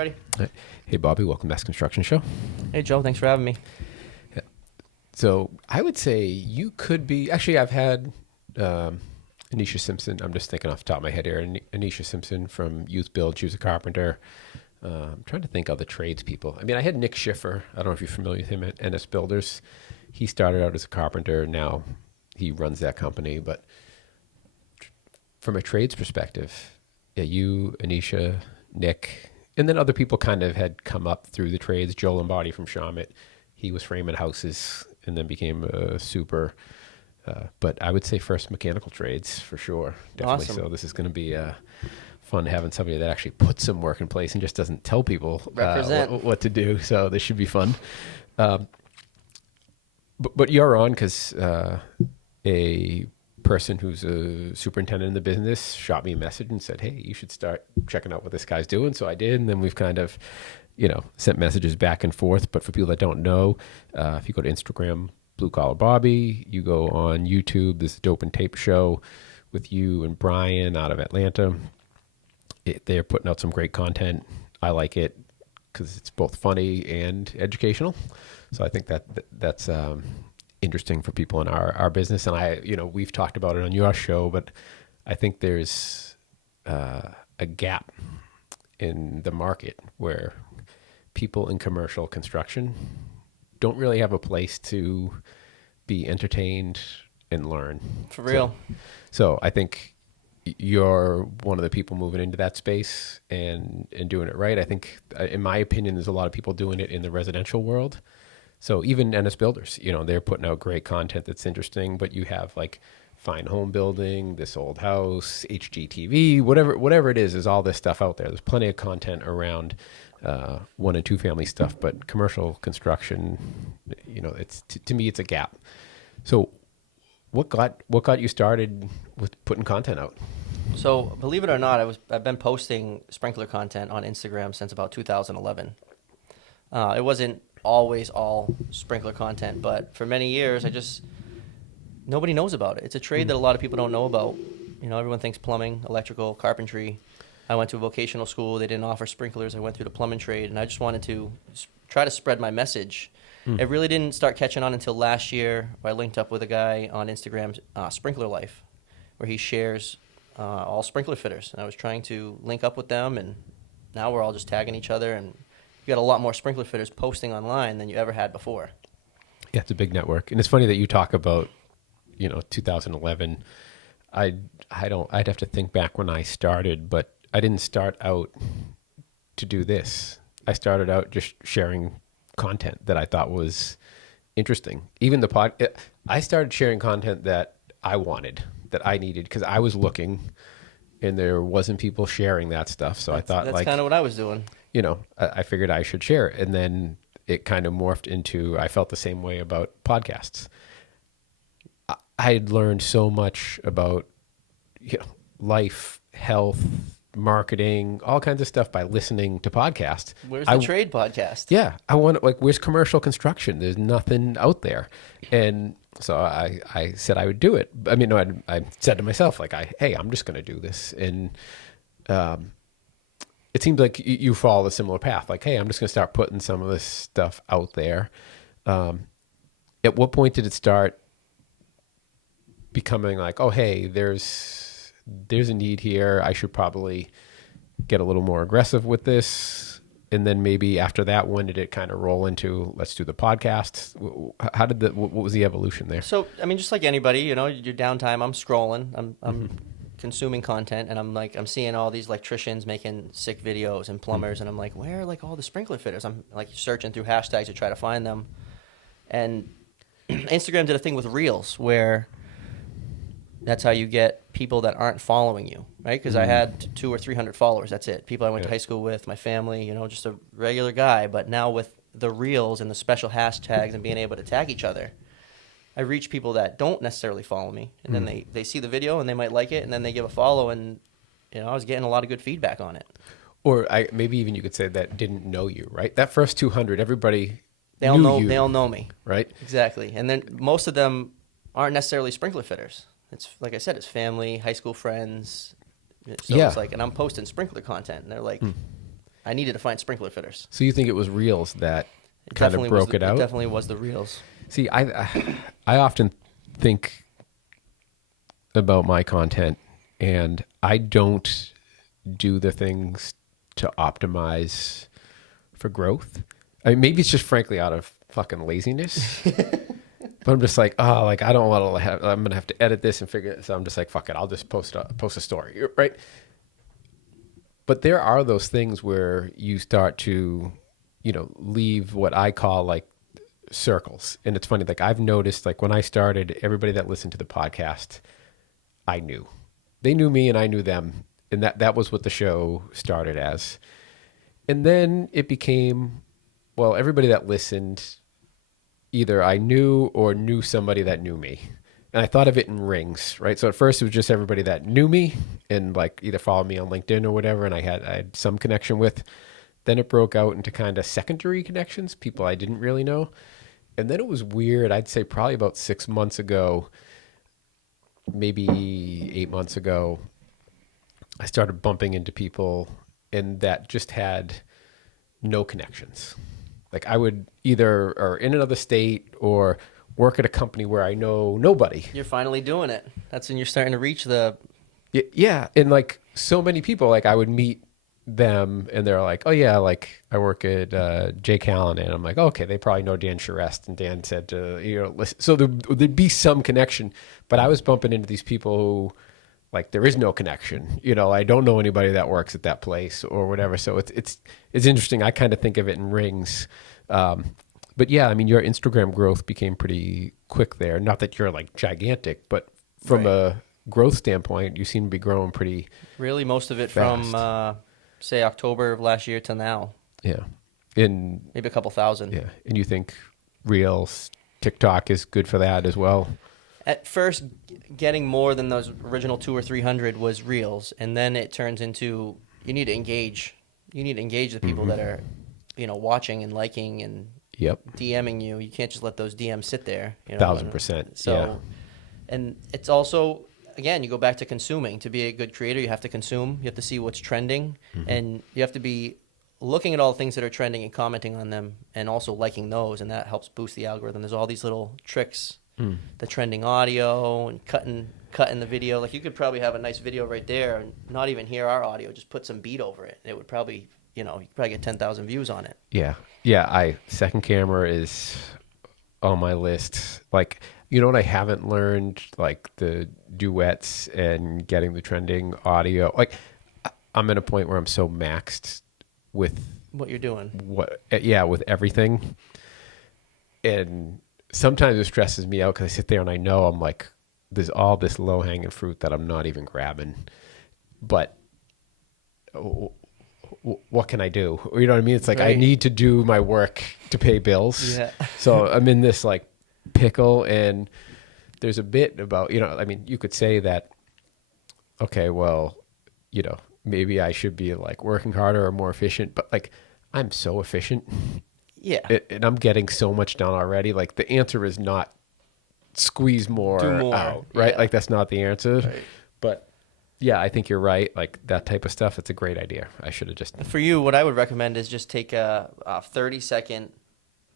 Ready? Hey, Bobby, welcome to Mass Construction Show. Hey, Joe. Thanks for having me. So I would say you could be, actually, I've had Anisha Simpson. I'm just thinking off the top of my head here. Anisha Simpson from Youth Build. She was a carpenter. I'm trying to think of the tradespeople. I mean, I had Nick Schiffer. I don't know if you're familiar with him at NS Builders. He started out as a carpenter. Now he runs that company. But from a trades perspective, yeah, you, Anisha, Nick, and then other people kind of had come up through the trades. Joe Lombardi from Shawmut, he was framing houses and then became a super. But I would say first mechanical trades for sure. Definitely. Awesome. So this is going to be fun having somebody that actually puts some work in place and just doesn't tell people what to do. So this should be fun. But you're on because a person who's a superintendent in the business shot me a message and said, hey, you should start checking out what this guy's doing. So I did. And then we've kind of, sent messages back and forth. But for people that don't know, if you go to Instagram, Blue Collar Bobby, you go on YouTube, this Dope and Tape show with you and Brian out of Atlanta. They're putting out some great content. I like it because it's both funny and educational. So I think that's interesting for people in our business. And we've talked about it on your show, but I think there's a gap in the market where people in commercial construction don't really have a place to be entertained and learn. For real. So I think you're one of the people moving into that space and doing it right. I think, in my opinion, there's a lot of people doing it in the residential world. So even NS Builders, they're putting out great content that's interesting, but you have like Fine Home Building, This Old House, HGTV, whatever it is, there's all this stuff out there. There's plenty of content around 1 and 2 family stuff, but commercial construction, it's to me, it's a gap. So what got you started with putting content out? So believe it or not, I've been posting sprinkler content on Instagram since about 2011. It wasn't always all sprinkler content, but for many years, nobody knows about it. It's a trade that a lot of people don't know about. Everyone thinks plumbing, electrical, carpentry. I went to a vocational school. They didn't offer sprinklers. I went through the plumbing trade, and I just wanted to try to spread my message. It really didn't start catching on until last year. I linked up with a guy on Instagram, Sprinkler Life, where he shares all sprinkler fitters. And I was trying to link up with them, and now we're all just tagging each other, and you got a lot more sprinkler fitters posting online than you ever had before. Yeah, it's a big network. And it's funny that you talk about, 2011. I'd have to think back when I started, but I didn't start out to do this. I started out just sharing content that I thought was interesting. Even I started sharing content that I wanted, that I needed, because I was looking and there wasn't people sharing that stuff. So I thought that's kind of what I was doing. I figured I should share it. And then it kind of morphed into, I felt the same way about podcasts. I had learned so much about, life, health, marketing, all kinds of stuff by listening to podcasts. Where's the trade podcast? Yeah. I want, where's commercial construction? There's nothing out there. And so I said I would do it. I mean, no, I said to myself, hey, I'm just going to do this. And it seemed like you follow a similar path. Like, hey, I'm just going to start putting some of this stuff out there. At what point did it start becoming like, oh, hey, there's a need here. I should probably get a little more aggressive with this. And then maybe after that, when did it kind of roll into, let's do the podcast? What was the evolution there? So, I mean, just like anybody, your downtime, I'm scrolling, I'm consuming content, and I'm seeing all these electricians making sick videos and plumbers, and I'm like, where are like all the sprinkler fitters? I'm like searching through hashtags to try to find them. And Instagram did a thing with Reels where that's how you get people that aren't following you, right? Because I had 200 or 300 followers. That's it. People I went to high school with, my family, just a regular guy. But now with the Reels and the special hashtags and being able to tag each other, I reach people that don't necessarily follow me. And then they see the video and they might like it, and then they give a follow. And, I was getting a lot of good feedback on it. Or maybe even you could say that didn't know you, right? That first 200, everybody They all know me. Right? Exactly. And then most of them aren't necessarily sprinkler fitters. It's like I said, it's family, high school friends. So it's like, and I'm posting sprinkler content, and they're like, I needed to find sprinkler fitters. So you think it was Reels that It kind of definitely broke was it out? It definitely was the reels. See, I often think about my content, and I don't do the things to optimize for growth. I mean, maybe it's just frankly out of fucking laziness. But I'm just like, oh, like I don't want to have. I'm gonna have to edit this and figure it. So I'm just like, fuck it. I'll just post a story, right? But there are those things where you start to, leave what I call like circles. And it's funny, like I've noticed, like when I started, everybody that listened to the podcast, I knew. They knew me and I knew them. And that was what the show started as. And then it became, well, everybody that listened, either I knew or knew somebody that knew me. And I thought of it in rings, right? So at first it was just everybody that knew me and like either followed me on LinkedIn or whatever, and I had some connection with. Then it broke out into kind of secondary connections, people I didn't really know. And then it was weird. I'd say probably about 6 months ago, maybe 8 months ago, I started bumping into people and that just had no connections. Like I would either are in another state or work at a company where I know nobody. You're finally doing it. That's when you're starting to reach the. Yeah. And like so many people, like I would meet them and they're like, oh yeah, like I work at Jay Callan, and I'm like, oh, okay, they probably know Dan Charest, and Dan said listen. So there'd be some connection, but I was bumping into these people who like there is no connection. I don't know anybody that works at that place or whatever. So it's interesting. I kind of think of it in rings. But yeah, I mean, your Instagram growth became pretty quick there. Not that you're like gigantic, but from a growth standpoint, you seem to be growing pretty Really, most of it fast. from, say, October of last year to now. Yeah. And Maybe a couple thousand. yeah. And you think Reels, TikTok is good for that as well? At first, getting more than those original 200 or 300 was reels, and then it turns into you need to engage. You need to engage the people that are, watching and liking and Yep. DMing you. You can't just let those DMs sit there. 1,000%. So, yeah. and it's also, again, you go back to consuming. To be a good creator, you have to consume. You have to see what's trending, and you have to be looking at all the things that are trending and commenting on them, and also liking those, and that helps boost the algorithm. There's all these little tricks. The trending audio and cutting the video. Like you could probably have a nice video right there and not even hear our audio. Just put some beat over it. It would probably, you could probably get 10,000 views on it. Yeah. Yeah. Second camera is on my list. Like, what I haven't learned, like the duets and getting the trending audio. Like I'm at a point where I'm so maxed with What you're doing. with everything. And sometimes it stresses me out because I sit there and I know I'm like, there's all this low hanging fruit that I'm not even grabbing. But what can I do? You know what I mean? It's like I need to do my work to pay bills. Yeah. So I'm in this like pickle, and there's a bit about, I mean, you could say that, okay, well, maybe I should be like working harder or more efficient, but like I'm so efficient. Yeah. And I'm getting so much done already. Like the answer is not squeeze more, Do more. out, right? Yeah. Like that's not the answer. Right. But yeah, I think you're right. Like that type of stuff, it's a great idea. I should have just. For you, what I would recommend is just take a 30-second,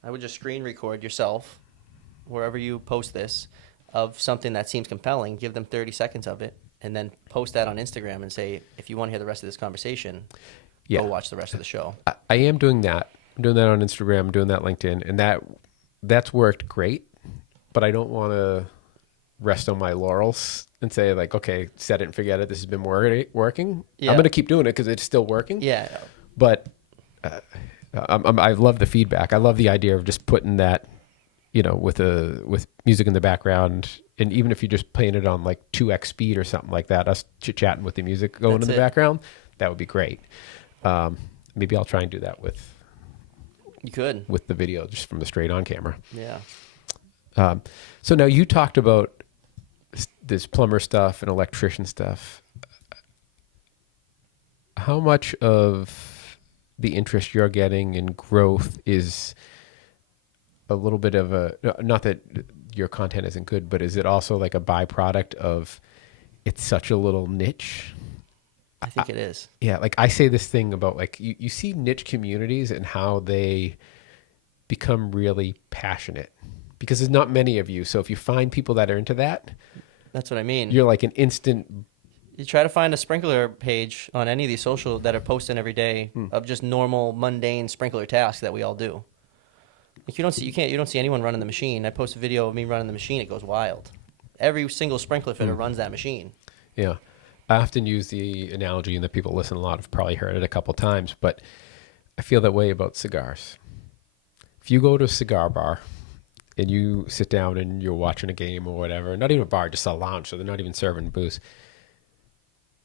I would just screen record yourself, wherever you post this, of something that seems compelling. Give them 30 seconds of it, and then post that on Instagram and say, if you want to hear the rest of this conversation, Yeah. go watch the rest of the show. I am doing that. I'm doing that on Instagram. I'm doing that LinkedIn, and that's worked great. But I don't want to rest on my laurels and say like, okay, set it and forget it. This has been working. Yeah. I'm going to keep doing it because it's still working. Yeah. But I love the feedback. I love the idea of just putting that, with music in the background, and even if you're just playing it on like 2x speed or something like that, us chit-chatting with the music going That's in the it. background, that would be great. Maybe I'll try and do that with You could. the video just from the straight on camera. Yeah. So now you talked about this plumber stuff and electrician stuff. How much of the interest you're getting in growth is a little bit of not that your content isn't good, but is it also like a byproduct of it's such a little niche? I think it is. Yeah, like I say this thing about like you see niche communities and how they become really passionate because there's not many of you. So if you find people that are into that, That's what I mean. you're like an instant. You try to find a sprinkler page on any of these social that are posting every day of just normal, mundane sprinkler tasks that we all do. Like you don't see anyone running the machine. I post a video of me running the machine. It goes wild. Every single sprinkler fitter runs that machine. Yeah. I often use the analogy, and the people listen a lot have probably heard it a couple times, but I feel that way about cigars. If you go to a cigar bar and you sit down and you're watching a game or whatever, not even a bar, just a lounge, so they're not even serving booze,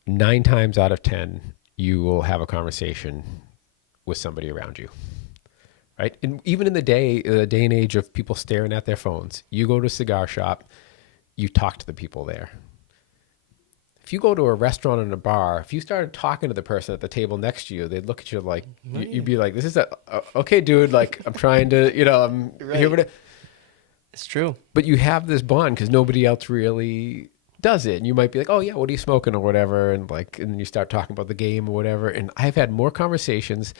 9 times out of 10, you will have a conversation with somebody around you. Right? And even in the day and age of people staring at their phones, you go to a cigar shop, you talk to the people there. If you go to a restaurant and a bar, if you started talking to the person at the table next to you, they'd look at you like, you'd be like, this is okay, dude, like I'm trying to, I'm here with it. It's true. But you have this bond because nobody else really does it. And you might be like, oh yeah, what are you smoking or whatever? And then you start talking about the game or whatever. And I've had more conversations,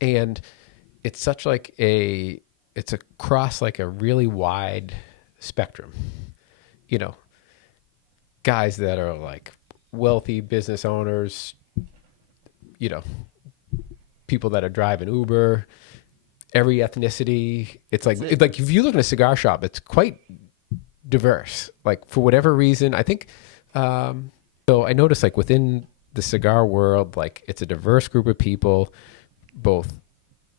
and it's such like it's across like a really wide spectrum, guys that are like wealthy business owners, people that are driving Uber, every ethnicity. It's like if you look in a cigar shop, it's quite diverse. Like for whatever reason, I think. So I noticed like within the cigar world, like it's a diverse group of people, both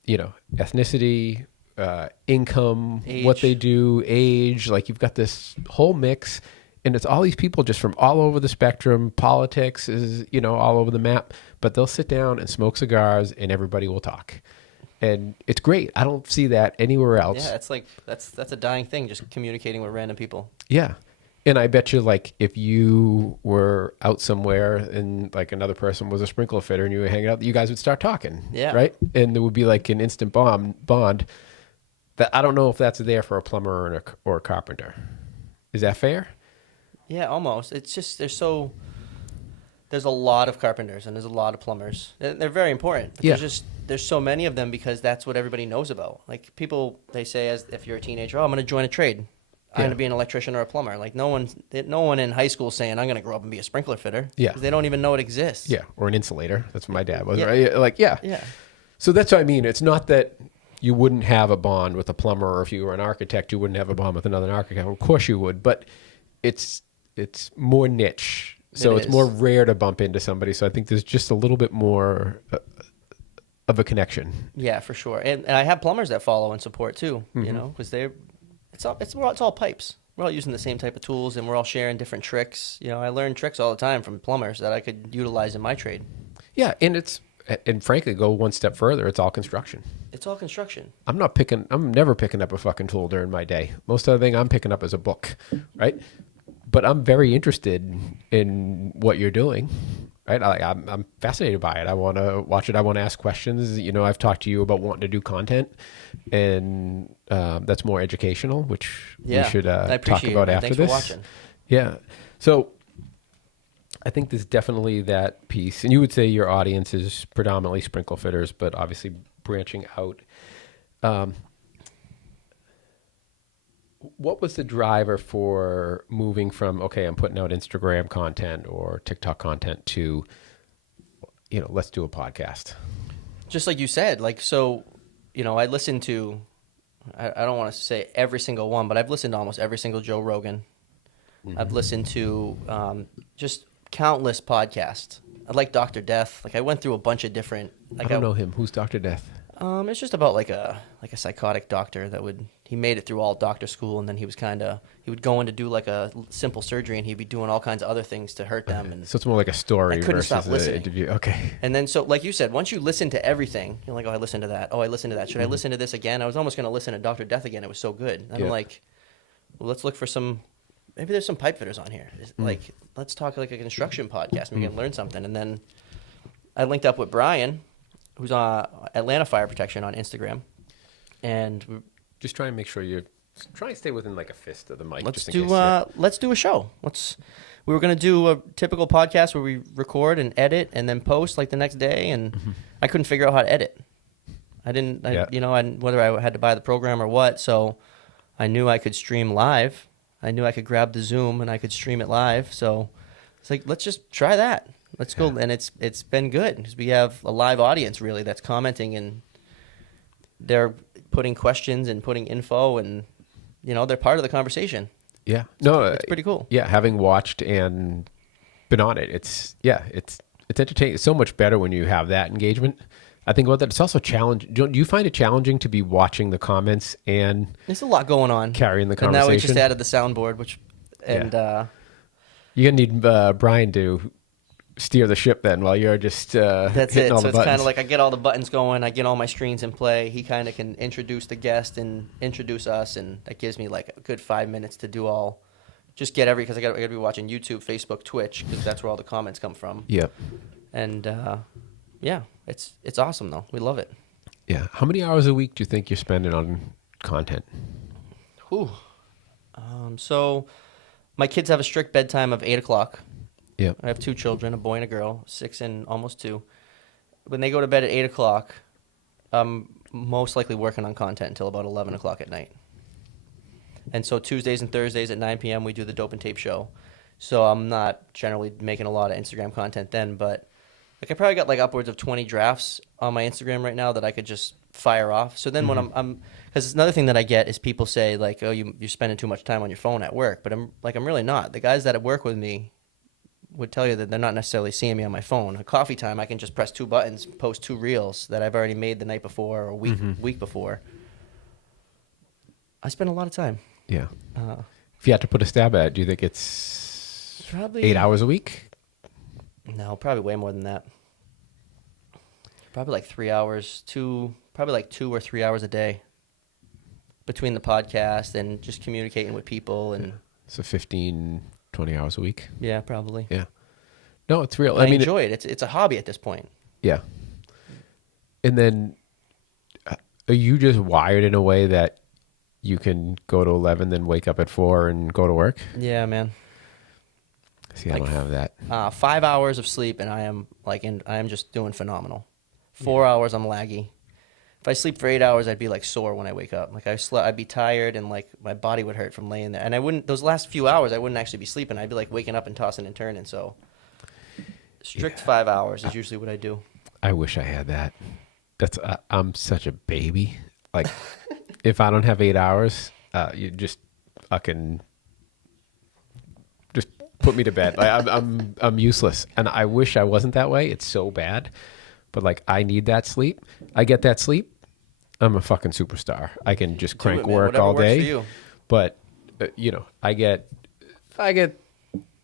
ethnicity, income, age. What they do, age. Like you've got this whole mix. And it's all these people just from all over the spectrum. Politics is, all over the map. But they'll sit down and smoke cigars, and everybody will talk. And it's great. I don't see that anywhere else. Yeah, it's like that's a dying thing, just communicating with random people. Yeah. And I bet you, like, if you were out somewhere and, like, another person was a sprinkler fitter and you were hanging out, you guys would start talking. Yeah. Right? And there would be, like, an instant bond that I don't know if that's there for a plumber or a carpenter. Is that fair? Yeah, almost. It's just there's a lot of carpenters and there's a lot of plumbers. They're very important. But Yeah. there's so many of them because that's what everybody knows about. Like people, they say as if you're a teenager, I'm going to join a trade. I'm going to be an electrician or a plumber. Like no one in high school is saying I'm going to grow up and be a sprinkler fitter. Yeah. 'Cause they don't even know it exists. Yeah, or an insulator. That's what my dad was, Yeah. right? Like, yeah. Yeah. So that's what I mean. It's not that you wouldn't have a bond with a plumber, or if you were an architect, you wouldn't have a bond with another architect. Of course you would, but it's more niche. So it's more rare to bump into somebody. So I think there's just a little bit more of a connection. Yeah, for sure. And I have plumbers that follow and support too, because it's all pipes. We're all using the same type of tools and we're all sharing different tricks. I learn tricks all the time from plumbers that I could utilize in my trade. Yeah, and frankly, go one step further, it's all construction. It's all construction. I'm never picking up a fucking tool during my day. Most of the thing I'm picking up is a book, right? But I'm very interested in what you're doing, right? I'm fascinated by it. I want to watch it. I want to ask questions. I've talked to you about wanting to do content, and that's more educational, which we should talk about after this. Thanks for watching. Yeah. So I think there's definitely that piece. And you would say your audience is predominantly sprinkler fitters, but obviously branching out. What was the driver for moving from, okay, I'm putting out Instagram content or TikTok content to, let's do a podcast? Just like you said, I listen to, I don't want to say every single one, but I've listened to almost every single Joe Rogan. Mm-hmm. I've listened to just countless podcasts. I like Dr. Death. Like I went through a bunch of different. I don't know him. Who's Dr. Death? It's just about like a psychotic doctor he made it through all doctor school, and then he would go in to do like a simple surgery, and he'd be doing all kinds of other things to hurt them. And so it's more like a story versus an interview. Okay. And then so like you said, once you listen to everything, you're like, oh, I listened to that. Oh, I listened to that. Should I listen to this again? I was almost going to listen to Dr. Death again. It was so good. And I'm like, well, let's look for maybe there's some pipe fitters on here. Like, let's talk like a construction podcast. Maybe we can learn something. And then I linked up with Brian, who's on Atlanta Fire Protection on Instagram, and just try and make sure you're Try and stay within like a fist of the mic. Let's just in do case, yeah. let's do a show. We were gonna do a typical podcast where we record and edit and then post like the next day, and I couldn't figure out how to edit. Yeah. Whether I had to buy the program or what. So I knew I could stream live. I knew I could grab the Zoom and I could stream it live. So it's like, let's just try that. Let's go. Yeah. And it's been good because we have a live audience really that's commenting, and they're putting questions and putting info, and they're part of the conversation. Yeah. No, It's pretty cool. yeah, having watched and been on it, it's entertaining. It's so much better when you have that engagement. I think about that. It's also challenging. Do you find it challenging to be watching the comments and There's a lot going on. carrying the And conversation? now we just added the soundboard, You're gonna need Brian to steer the ship then, while you're just that's hitting it. all So the it's buttons. kind of like I get all the buttons going, I get all my screens in play. He kind of can introduce the guest and introduce us, and that gives me like a good 5 minutes to do all. Just get because I got to be watching YouTube, Facebook, Twitch, because that's where all the comments come from. Yep. And yeah, it's awesome though. We love it. Yeah. How many hours a week do you think you're spending on content? Whew. So my kids have a strict bedtime of 8:00. Yep. I have 2 children, a boy and a girl, 6 and almost 2. When they go to bed at 8:00, I'm most likely working on content until about 11:00 at night. And so Tuesdays and Thursdays at 9 p.m. we do the Dope and Tape show. So I'm not generally making a lot of Instagram content then, but like I probably got like upwards of 20 drafts on my Instagram right now that I could just fire off. So then when I'm because another thing that I get is people say like, oh, you're spending too much time on your phone at work, but I'm really not. The guys that work with me would tell you that they're not necessarily seeing me on my phone. At coffee time, I can just press 2 buttons, post 2 reels that I've already made the night before or a week before. I spend a lot of time. Yeah. If you had to put a stab at it, do you think it's Probably 8 hours a week? No, probably way more than that. Probably like 3 hours, probably like 2 or 3 hours a day between the podcast and just communicating with people and So 15, 20 hours a week. yeah, probably. Yeah. No, it's real. I mean, enjoy it. It's a hobby at this point. yeah. And then are you just wired in a way that you can go to 11, then wake up at 4 and go to work? Yeah, man. See, I Like, don't have that. 5 hours of sleep and I am just doing phenomenal. 4 hours I'm laggy. If I sleep for 8 hours, I'd be like sore when I wake up. Like I'd be tired and like my body would hurt from laying there. And I wouldn't, those last few hours, I wouldn't actually be sleeping. I'd be like waking up and tossing and turning. So strict 5 hours is usually what I do. I wish I had that. I'm such a baby. Like, if I don't have 8 hours, you just fucking just put me to bed. Like, I'm useless, and I wish I wasn't that way. It's so bad, but like I need that sleep. I get that sleep, I'm a fucking superstar. I can just crank it, man. work Whatever all works day. for you. But I get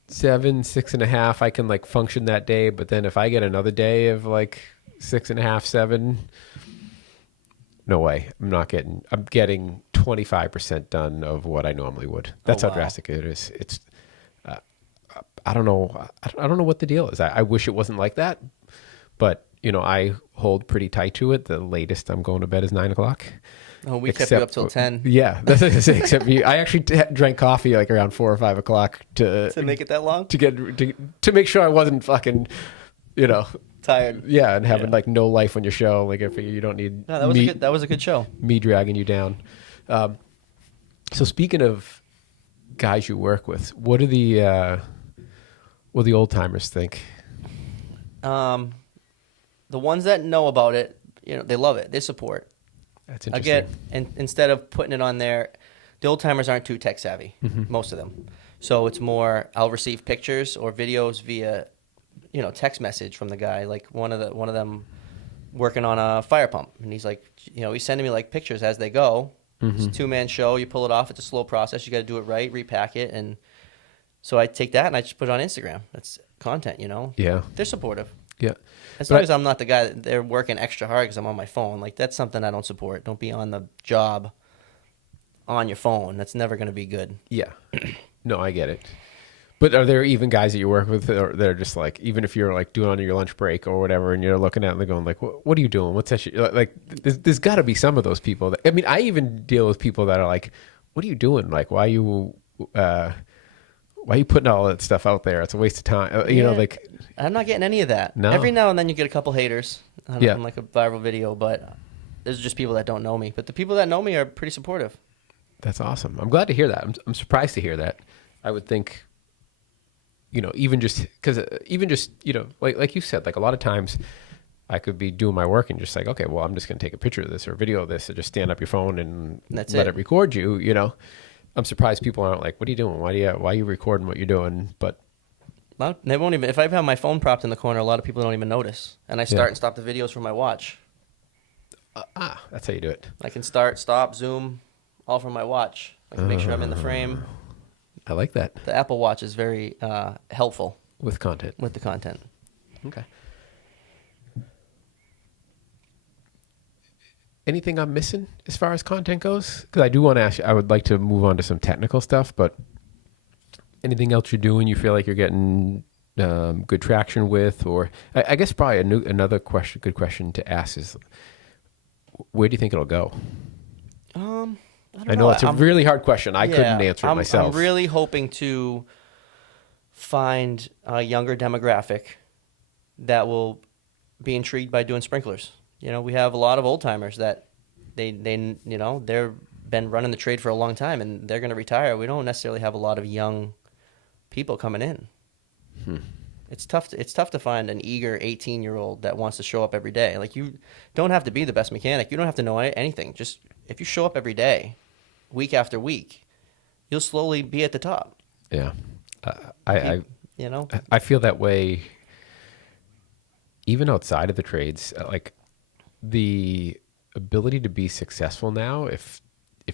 7, 6.5. I can like function that day. But then if I get another day of like 6.5, 7, no way. I'm getting 25% done of what I normally would. That's Oh, how wow. drastic it is. It's I don't know. I don't know what the deal is. I wish it wasn't like that, but I hold pretty tight to it. The latest I'm going to bed is 9:00. Oh, we kept you up till 10 Yeah, that's what I was gonna say. Except you, I actually drank coffee like around 4 or 5 o'clock to make it that long. to make sure I wasn't fucking, Tired. yeah, and having Yeah. like no life on your show. Like if you don't need No, that was a good show. me dragging you down. So speaking of guys you work with, what do the old timers think? The ones that know about it, they love it. They support. That's I interesting. get, and instead of putting it on there, the old timers aren't too tech savvy, most of them. So it's more, I'll receive pictures or videos via, text message from the guy. Like one of them working on a fire pump, and he's like, he's sending me like pictures as they go. It's a 2-man show. You pull it off. It's a slow process. You got to do it right, repack it, and so I take that and I just put it on Instagram. That's content, Yeah, They're supportive. yeah. As But long as I'm not the guy that they're working extra hard because I'm on my phone. Like, that's something I don't support. Don't be on the job on your phone. That's never going to be good. Yeah. No, I get it. But are there even guys that you work with that are just like, even if you're like doing on your lunch break or whatever, and you're looking at it and they're going like, what are you doing? What's that shit? Like, there's got to be some of those people that, I mean, I even deal with people that are like what are you doing? Like, why are you putting all that stuff out there? It's a waste of time. You know, Yeah, like, I'm not getting any of that. no. Every now and then you get a couple haters Yeah, on like a viral video, but there's just people that don't know me. But the people that know me are pretty supportive. that's awesome. I'm glad to hear that. I'm surprised to hear that. I would think, you know, even just because, you know, like you said, like a lot of times I could be doing my work and just like, okay, well, I'm just going to take a picture of this or video of this and just stand up your phone and That's let it. it record you, you know. I'm surprised people aren't like, what are you doing? Why are you recording what you're doing? But They won't even. If I have my phone propped in the corner, a lot of people don't even notice. And I yeah. start and stop the videos from my watch. That's how you do it. I can start, stop, zoom, all from my watch. I can make sure I'm in the frame. I like that The Apple Watch is very helpful with content. with the content. Okay. Anything I'm missing as far as content goes? Because I do want to ask you, I would like to move on to some technical stuff, but anything else you're doing you feel like you're getting good traction with? Or I guess probably another good question to ask is, where do you think it'll go? I I don't know know. it's a really hard question. I couldn't answer it I'm myself. I'm really hoping to find a younger demographic that will be intrigued by doing sprinklers. You know, we have a lot of old timers that they they're been running the trade for a long time and they're going to retire. We don't necessarily have a lot of young people coming in. It's tough to find an eager 18-year-old that wants to show up every day. Like, you don't have to be the best mechanic. You don't have to know anything. Just if you show up every day, week after week, you'll slowly be at the top. Yeah. I You know, I feel that way even outside of the trades. Like, the ability to be successful now, if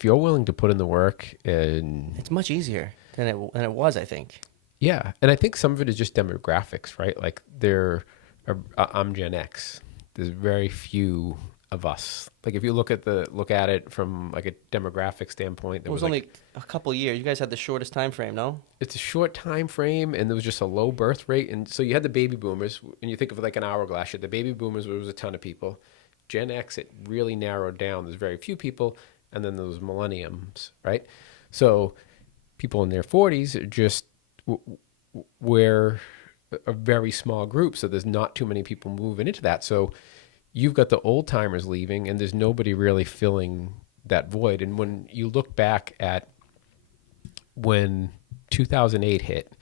you're willing to put in the work, and it's much easier than it was, I think. yeah, and I think some of it is just demographics, right? Like, I'm Gen X. There's very few of us. Like, if you look at it from like a demographic standpoint, It was only a couple years. You guys had the shortest time frame, no? it's a short time frame, and there was just a low birth rate, and so you had the baby boomers, and you think of it like an hourglass. You had the baby boomers, where there was a ton of people. Gen X, it really narrowed down. There's very few people, and then there was millenniums, right? So people in their 40s are just we're a very small group, so there's not too many people moving into that. So you've got the old timers leaving, and there's nobody really filling that void. And when you look back at when 2008 hit,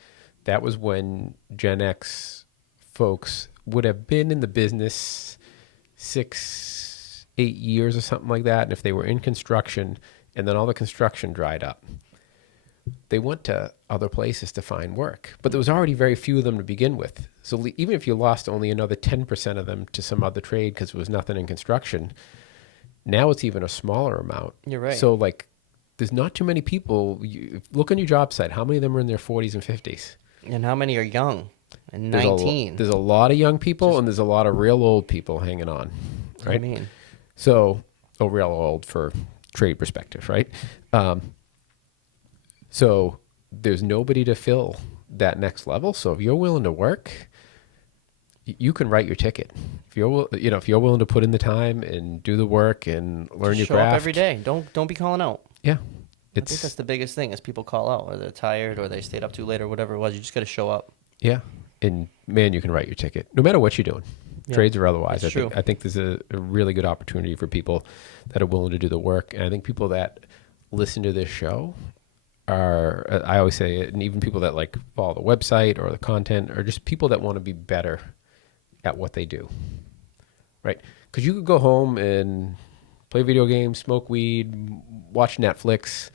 that was when Gen X folks would have been in the business 6-8 years or something like that. And if they were in construction and then all the construction dried up, they went to other places to find work. But there was already very few of them to begin with. So even if you lost only another 10% of them to some other trade because there was nothing in construction, now it's even a smaller amount. You're right. So, like, there's not too many people. Look on your job site. How many of them are in their 40s and 50s? And how many are young? And There's 19. There's a lot of young people, and there's a lot of real old people hanging on, right? I mean, So, real old for trade perspective, right? So there's nobody to fill that next level. So if you're willing to work, you can write your ticket. If you're willing to put in the time and do the work and learn your show craft up every day. Don't be calling out. Yeah, I think that's the biggest thing is people call out, or they're tired, or they stayed up too late, or whatever it was. You just got to show up. yeah. And man, you can write your ticket no matter what you're doing, Yeah, trades or otherwise. it's true. I think there's a really good opportunity for people that are willing to do the work. And I think people that listen to this show are, I always say it, and even people that like follow the website or the content, are just people that want to be better at what they do, right? Because you could go home and play video games, smoke weed, watch Netflix,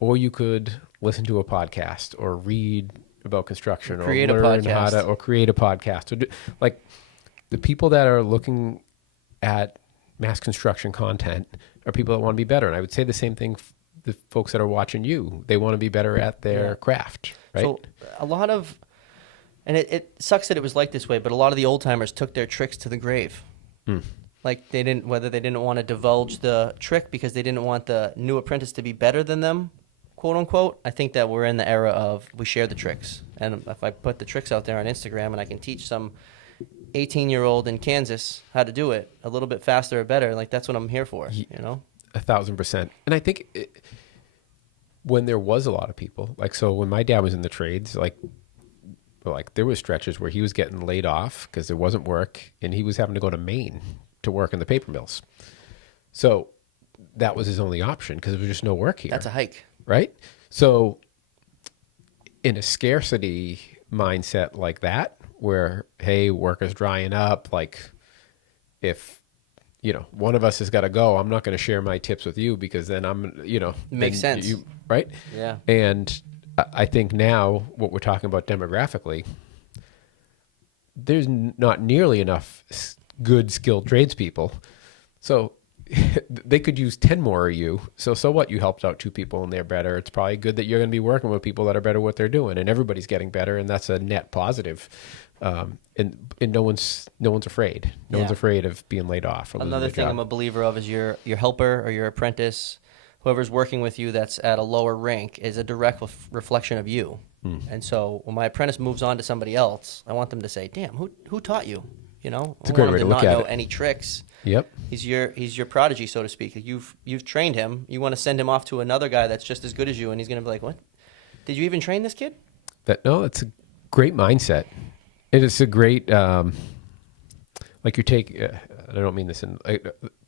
or you could listen to a podcast or read about construction or Create a learn how podcast. to, or create a podcast. Or like, the people that are looking at mass construction content are people that want to be better. And I would say the same thing. The folks that are watching you, they want to be better at their craft, right? So a lot of, and it sucks that it was like this way, but a lot of the old timers took their tricks to the grave. Like, whether they didn't want to divulge the trick because they didn't want the new apprentice to be better than them, quote unquote. I think that we're in the era of we share the tricks. And if I put the tricks out there on Instagram and I can teach some 18-year-old in Kansas how to do it a little bit faster or better, like, that's what I'm here for, you know? 1,000%. And I think when there was a lot of people, like, so when my dad was in the trades, like there was stretches where he was getting laid off because there wasn't work, and he was having to go to Maine to work in the paper mills. So that was his only option because there was just no work here. That's a hike. Right? So in a scarcity mindset like that, where, hey, work is drying up, like if, one of us has got to go, I'm not going to share my tips with you because then Makes sense. Right? Yeah. And I think now what we're talking about demographically, there's not nearly enough good skilled tradespeople. So they could use 10 more of you. So what? You helped out 2 people and they're better. It's probably good that you're going to be working with people that are better at what they're doing, and everybody's getting better, and that's a net positive. And no one's afraid. No one's afraid of being laid off. Or Another thing I'm a believer of is your helper or your apprentice, whoever's working with you that's at a lower rank, is a direct reflection of you. And so when my apprentice moves on to somebody else, I want them to say, "Damn, who taught you?" It's a great way to look at it. Not know any tricks. Yep. He's your prodigy, so to speak. You've trained him. You want to send him off to another guy that's just as good as you, and he's going to be like, "What? Did you even train this kid?" That's a great mindset. It is a great, like I don't mean this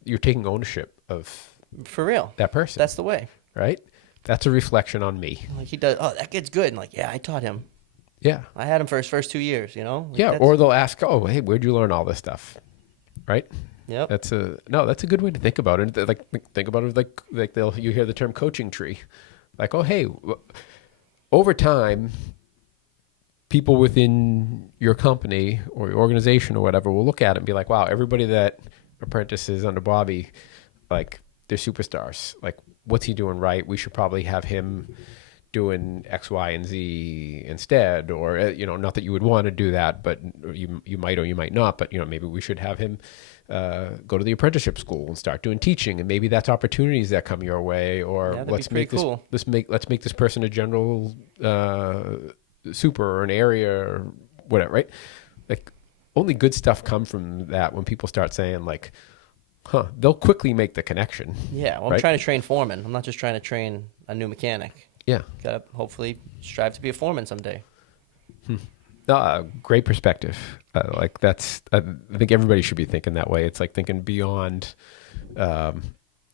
you're taking ownership of For real. that person. That's the way. Right? That's a reflection on me. Like he does. Oh, that kid's good. And like, yeah, I taught him. Yeah. I had him for his first 2 years. Like Yeah. Or they'll ask, "Oh, hey, where'd you learn all this stuff?" Right? Yep. That's a good way to think about it. Like think about it like you hear the term coaching tree. Like, oh, hey, over time, people within your company or your organization or whatever will look at it and be like, wow, everybody that apprentices under Bobby, like, they're superstars. Like, what's he doing right? We should probably have him doing X, Y, and Z instead. Or, not that you would want to do that, but you might or you might not. But, maybe we should have him go to the apprenticeship school and start doing teaching. And maybe that's opportunities that come your way. Or let's make this person a general super or an area or whatever, right? Like, only good stuff come from that when people start saying, like, they'll quickly make the connection. Yeah, well, right? I'm trying to train foremen. I'm not just trying to train a new mechanic. Yeah. Got to hopefully strive to be a foreman someday. Great perspective. I think everybody should be thinking that way. It's like thinking beyond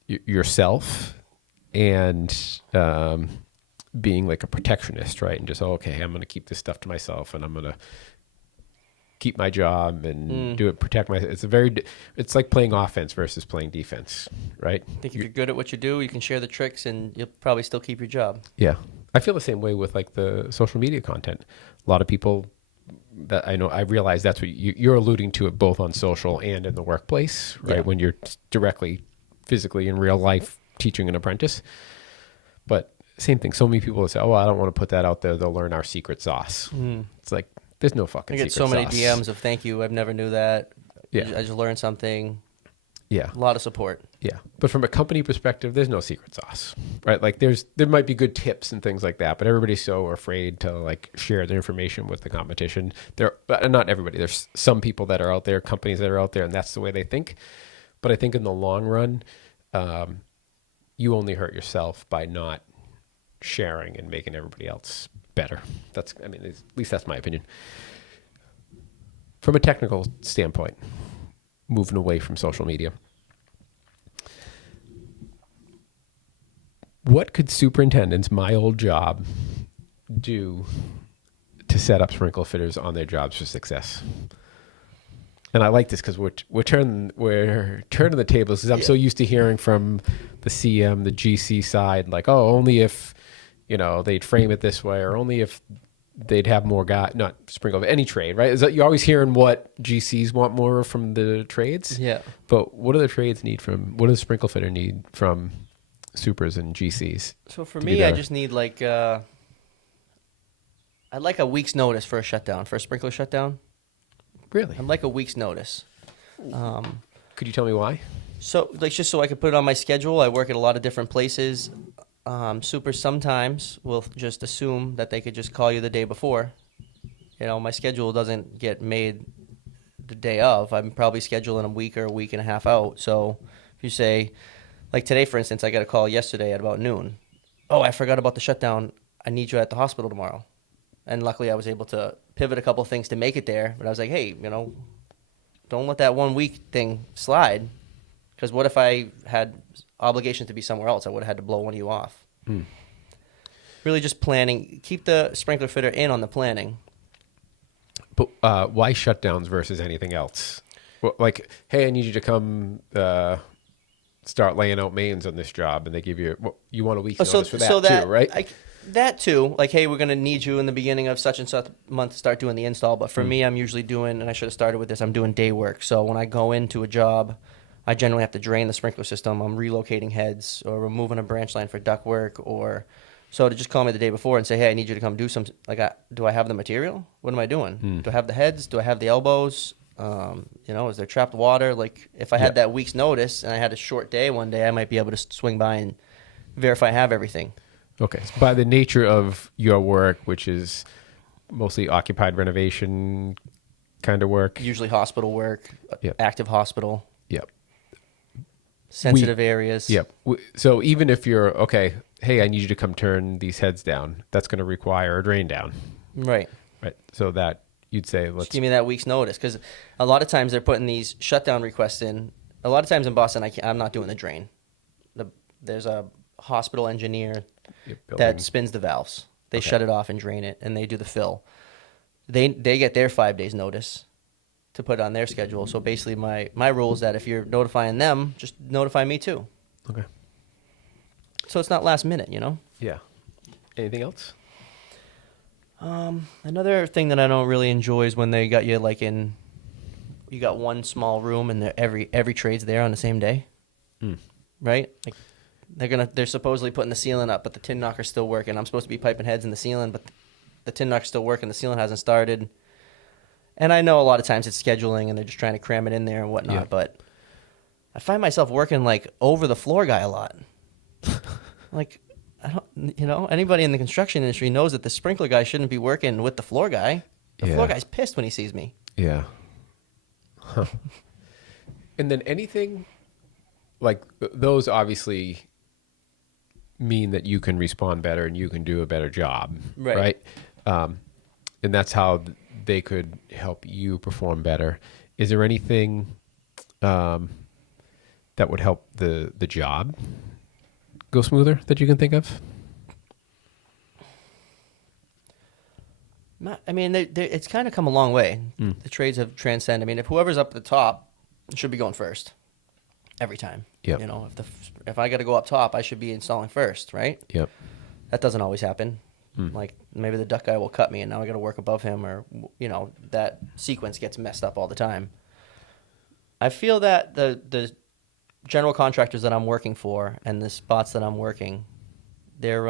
yourself and being like a protectionist, right? And just, okay, I'm going to keep this stuff to myself, and I'm going to keep my job and do it, protect my. It's like playing offense versus playing defense, right? I think if you're good at what you do, you can share the tricks, and you'll probably still keep your job. Yeah, I feel the same way with like the social media content. A lot of people that I know, I realize that's what you're alluding to it both on social and in the workplace, right? Yeah. When you're directly, physically in real life teaching an apprentice. But same thing. So many people say, "Oh, I don't want to put that out there. They'll learn our secret sauce." It's like, there's no fucking I get secret so many sauce. DMs of "Thank you, I've never knew that. Yeah. I just learned something." Yeah. A lot of support. Yeah. But from a company perspective, there's no secret sauce, right? Like there might be good tips and things like that, but everybody's so afraid to like share their information with the competition. Not everybody. There's some people that are out there, companies that are out there, and that's the way they think. But I think in the long run, you only hurt yourself by not sharing and making everybody else better. At least that's my opinion. From a technical standpoint, moving away from social media, what could superintendents, my old job, do to set up sprinkler fitters on their jobs for success? And I like this because we're turning the tables, because I'm so used to hearing from the CM, the GC side, like, oh, only if they'd frame it this way, or only if they'd have more not sprinkle, any trade, right? Is that you're always hearing what GCs want more from the trades? Yeah. But what do the trades need what does the sprinkle fitter need from supers and GCs? So for me, I just need like I'd like a week's notice for a shutdown, for a sprinkler shutdown. Really? I'd like a week's notice. Could you tell me why? So like just so I could put it on my schedule. I work at a lot of different places. Supers sometimes will just assume that they could just call you the day before. My schedule doesn't get made the day of. I'm probably scheduling a week or a week and a half out. So if you say, like today, for instance, I got a call yesterday at about noon. oh, I forgot about the shutdown. I need you at the hospital tomorrow. And luckily I was able to pivot a couple things to make it there. But I was like, hey, don't let that 1 week thing slide. Because what if I had obligations to be somewhere else? I would have had to blow one of you off. Really just planning. Keep the sprinkler fitter in on the planning. But why shutdowns versus anything else? Well, like, hey, I need you to come start laying out mains on this job, and they give you you want a week's notice for that too, right? That too. Like, hey, we're going to need you in the beginning of such and such month to start doing the install. But for me, I'm usually doing, and I should have started with this, I'm doing day work. So when I go into a job, I generally have to drain the sprinkler system. I'm relocating heads or removing a branch line for duct work. So to just call me the day before and say, hey, I need you to come do some, do I have the material? What am I doing? Do I have the heads? Do I have the elbows? Is there trapped water? Like, if I had that week's notice and I had a short day one day, I might be able to swing by and verify I have everything. Okay. So by the nature of your work, which is mostly occupied renovation kind of work. Usually hospital work, Yep. active hospital, Yep. sensitive areas. Yep. So even if you're, okay, hey, I need you to come turn these heads down, that's going to require a drain down. Right. Right. So that you'd say, let's Just give me that week's notice. Because a lot of times they're putting these shutdown requests in. A lot of times in Boston, I'm not doing the drain. There's a hospital engineer that spins the valves. They shut it off and drain it, and they do the fill. They get their 5 days notice to put on their schedule. So basically my rule is that if you're notifying them, just notify me too. Okay. So it's not last minute, Yeah. Anything else? Another thing that I don't really enjoy is when they got you you got one small room and every trade's there on the same day. Right? Like they're supposedly putting the ceiling up, but the tin knocker's still working. I'm supposed to be piping heads in the ceiling, but the tin knocker's still working. The ceiling hasn't started. And I know a lot of times it's scheduling and they're just trying to cram it in there and whatnot, but I find myself working like over the floor guy a lot. Like, I don't, anybody in the construction industry knows that the sprinkler guy shouldn't be working with the floor guy. The floor guy's pissed when he sees me. Yeah. Huh. And then anything like those obviously mean that you can respond better and you can do a better job, right? And that's how they could help you perform better. Is there anything that would help the job go smoother that you can think of? I mean, it's kind of come a long way. The trades have transcended. I mean, if whoever's up at the top should be going first every time. Yep. If I got to go up top, I should be installing first, right? Yep. That doesn't always happen. Like maybe the duct guy will cut me, and now I got to work above him, or that sequence gets messed up all the time. I feel that the general contractors that I'm working for and the spots that I'm working, they're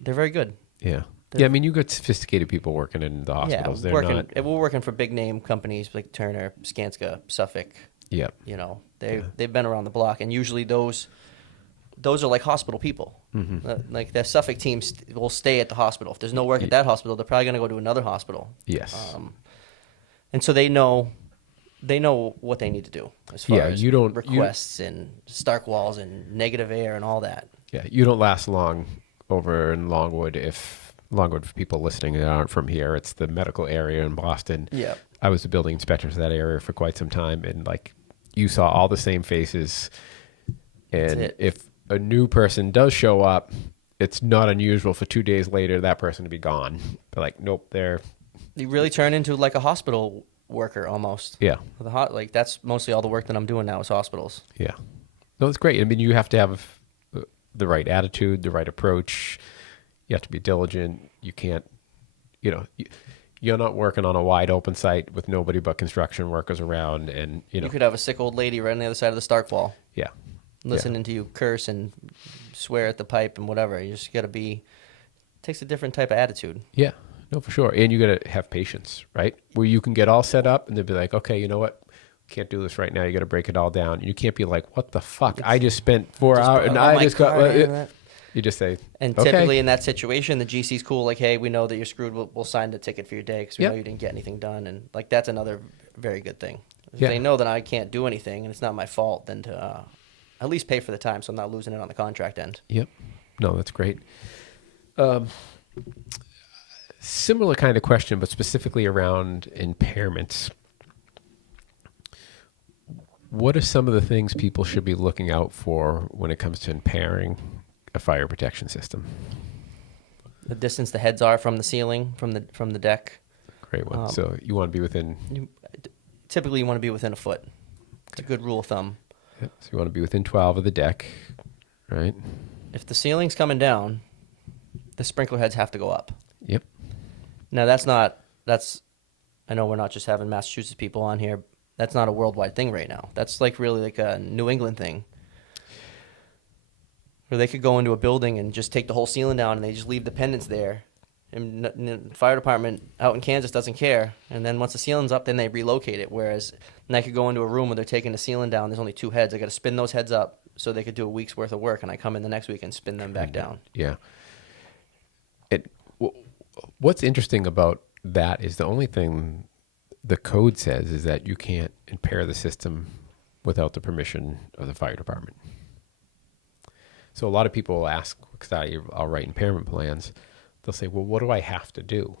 very good. Yeah. Yeah, I mean, you got sophisticated people working in the hospitals. Yeah, we're working for big name companies like Turner, Skanska, Suffolk. Yeah. They've been around the block, and usually those are like hospital people. Like the Suffolk teams will stay at the hospital. If there's no work at that hospital, they're probably going to go to another hospital. Yes. And so they know what they need to do as far as requests and stark walls and negative air and all that. Yeah, you don't last long over in Longwood for people listening that aren't from here. It's the medical area in Boston. Yeah. I was the building inspector for that area for quite some time, and like you saw all the same faces. And if a new person does show up, it's not unusual for 2 days later that person to be gone. But like, nope, You really turn into like a hospital worker almost. Yeah. Like that's mostly all the work that I'm doing now is hospitals. Yeah. No, it's great. I mean, you have to have the right attitude, the right approach. You have to be diligent. You can't, you're not working on a wide open site with nobody but construction workers around. And, You could have a sick old lady right on the other side of the stark wall. Yeah. Listening to you curse and swear at the pipe and whatever. You just got to it takes a different type of attitude. Yeah. No, for sure. And you got to have patience, right? Where you can get all set up and they'll be like, okay, you know what? Can't do this right now. You got to break it all down. You can't be like, what the fuck? I just spent 4 hours and I just got... You just say, and typically in that situation, the GC's cool. Like, hey, we know that you're screwed. We'll sign the ticket for your day because we know you didn't get anything done. And like, that's another very good thing. If they know that I can't do anything and it's not my fault, then to at least pay for the time so I'm not losing it on the contract end. Yep. No, that's great. Similar kind of question, but specifically around impairments. What are some of the things people should be looking out for when it comes to impairing a fire protection system? The distance the heads are from the ceiling, from the deck. Great one. So you want to be within... Typically, you want to be within a foot. It's a good rule of thumb. Yep. So you want to be within 12 of the deck, right? If the ceiling's coming down, the sprinkler heads have to go up. Yep. Now, I know we're not just having Massachusetts people on here. That's not a worldwide thing right now. That's really like a New England thing. Where they could go into a building and just take the whole ceiling down and they just leave the pendants there. And the fire department out in Kansas doesn't care. And then once the ceiling's up, then they relocate it. Whereas, and I could go into a room where they're taking the ceiling down. There's only 2 heads. I got to spin those heads up so they could do a week's worth of work. And I come in the next week and spin them back down. Yeah. What's interesting about that is the only thing the code says is that you can't impair the system without the permission of the fire department. So a lot of people will ask, because I'll write impairment plans, they'll say, well, what do I have to do?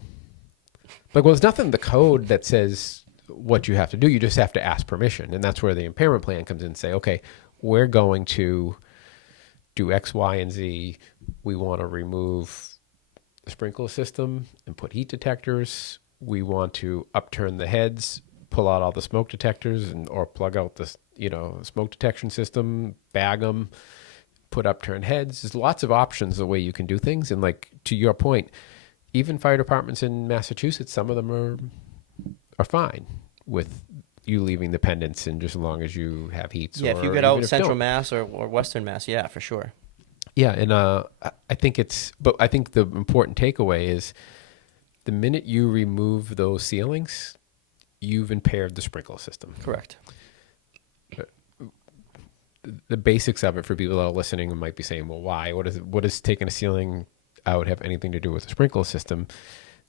Like, well, there's nothing in the code that says what you have to do. You just have to ask permission. And that's where the impairment plan comes in and say, okay, we're going to do X, Y, and Z. We want to remove the sprinkler system and put heat detectors. We want to upturn the heads, pull out all the smoke detectors, or plug out the smoke detection system, bag them, put upturned heads. There's lots of options the way you can do things. And like to your point, even fire departments in Massachusetts, some of them are fine with you leaving the pendants in just as long as you have heats. Yeah, if you get out Central Mass or Western Mass, yeah, for sure. Yeah, and I think the important takeaway is the minute you remove those ceilings, you've impaired the sprinkler system. Correct. The basics of it for people that are listening might be saying, well, why? What does taking a ceiling out have anything to do with the sprinkler system?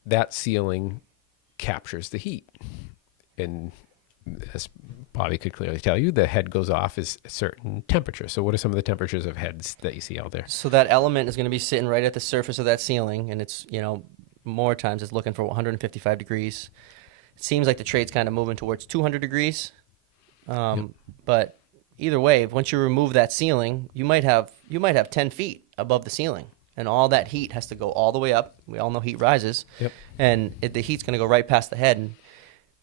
That ceiling captures the heat. And as Bobby could clearly tell you, the head goes off at a certain temperature. So what are some of the temperatures of heads that you see out there? So that element is going to be sitting right at the surface of that ceiling, and it's, more times it's looking for 155 degrees. It seems like the trade's kind of moving towards 200 degrees. But either way, once you remove that ceiling, you might have 10 feet above the ceiling, and all that heat has to go all the way up. We all know heat rises. Yep. And the heat's going to go right past the head. And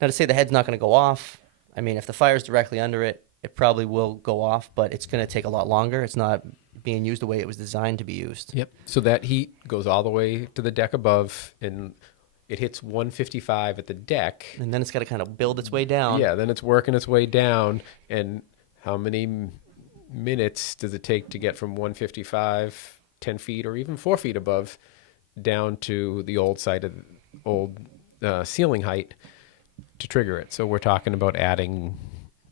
now to say the head's not going to go off, I mean, if the fire's directly under it, it probably will go off, but it's going to take a lot longer. It's not being used the way it was designed to be used. Yep. So that heat goes all the way to the deck above, and it hits 155 at the deck. And then it's got to kind of build its way down. Yeah, then it's working its way down. And how many minutes does it take to get from 155, 10 feet, or even 4 feet above, down to the old side of old ceiling height to trigger it? So we're talking about adding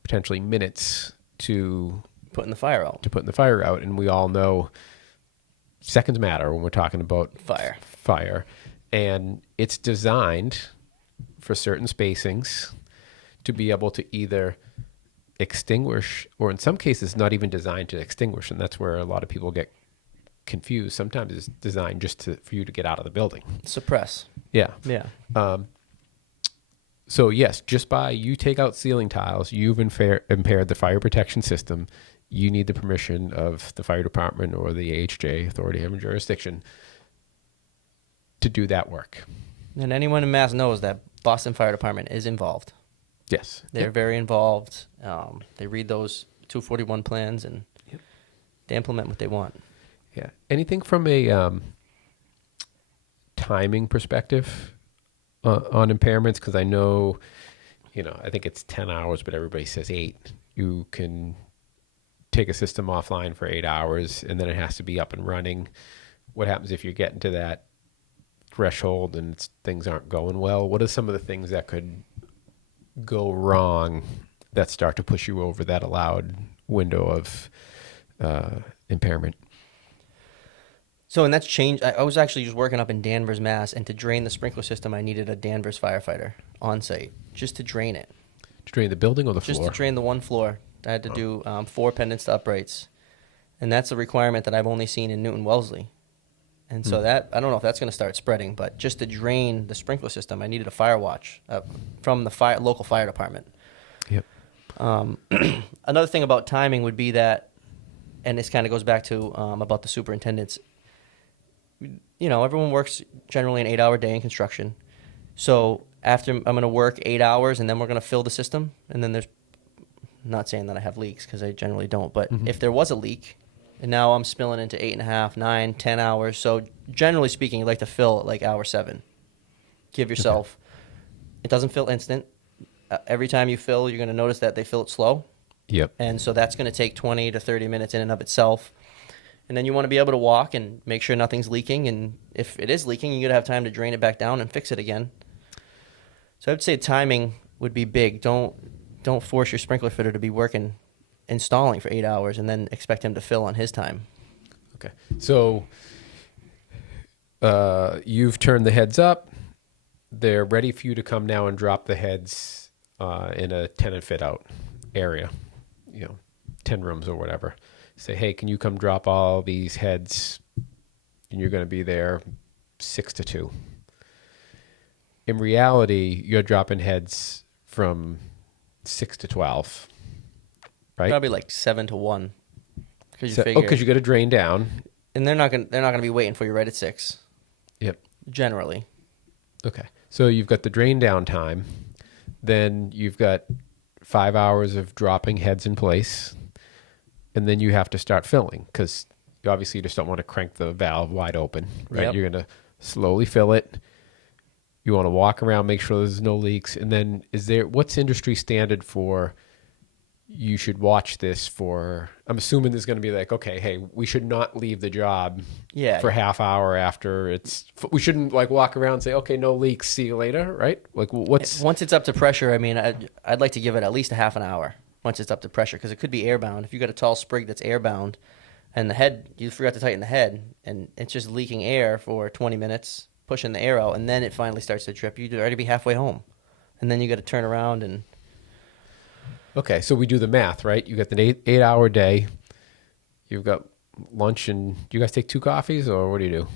potentially minutes to putting the fire out. And we all know seconds matter when we're talking about fire. And it's designed for certain spacings to be able to either extinguish, or in some cases not even designed to extinguish. And that's where a lot of people get confused. Sometimes it's designed just for you to get out of the building. Suppress. Yeah. Yeah. So yes, just by you take out ceiling tiles, you've impaired the fire protection system. You need the permission of the fire department or the AHJ, authority having jurisdiction, to do that work. And anyone in Mass knows that Boston Fire Department is involved. Yes. They're very involved. They read those 241 plans and they implement what they want. Yeah. Anything from a timing perspective on impairments? Because I know, I think it's 10 hours, but everybody says 8. You can take a system offline for 8 hours, and then it has to be up and running. What happens if you're getting to that threshold and things aren't going well? What are some of the things that could go wrong that start to push you over that allowed window of impairment? So, and that's changed. I was actually just working up in Danvers, Mass, and to drain the sprinkler system, I needed a Danvers firefighter on site just to drain it. To drain the building or the floor? Just to drain the one floor. I had to do 4 pendants to uprights. And that's a requirement that I've only seen in Newton Wellesley. And so that, I don't know if that's going to start spreading, but just to drain the sprinkler system, I needed a fire watch from the local fire department. Yep. Another thing about timing would be that, and this kind of goes back to about the superintendents. You know, everyone works generally an 8-hour day in construction. So after I'm going to work 8 hours and then we're going to fill the system. And then there's, not saying that I have leaks because I generally don't, but if there was a leak and now I'm spilling into 8.5, 9, 10 hours. So generally speaking, you like to fill at like hour 7. Give yourself, it doesn't fill instant. Every time you fill, you're going to notice that they fill it slow. Yep. And so that's going to take 20 to 30 minutes in and of itself. And then you want to be able to walk and make sure nothing's leaking. And if it is leaking, you got to have time to drain it back down and fix it again. So I would say timing would be big. Don't force your sprinkler fitter to be installing for 8 hours and then expect him to fill on his time. Okay. So you've turned the heads up. They're ready for you to come now and drop the heads in a tenant fit out area, 10 rooms or whatever. Say, hey, can you come drop all these heads? And you're going to be there 6 to 2. In reality, you're dropping heads from 6 to 12, right? Probably like 7 to 1. Because you got to drain down. And they're not gonna be waiting for you right at 6. Yep. Generally. Okay. So you've got the drain down time. Then you've got 5 hours of dropping heads in place. And then you have to start filling because you obviously just don't want to crank the valve wide open, right? Yep. You're going to slowly fill it. You want to walk around, make sure there's no leaks. And then what's industry standard for you should watch this for? I'm assuming there's going to be like, okay, hey, we should not leave the job for half hour after we shouldn't like walk around and say, okay, no leaks, see you later, right? Like once it's up to pressure, I mean, I'd like to give it at least a half an hour once it's up to pressure because it could be airbound. If you got a tall sprig that's airbound and the head, you forgot to tighten the head and it's just leaking air for 20 minutes, pushing the air out, and then it finally starts to drip, you'd already be halfway home. And then you got to turn around and... Okay, so we do the math, right? You got the 8-hour day. You've got lunch, and do you guys take 2 coffees, or what do you do?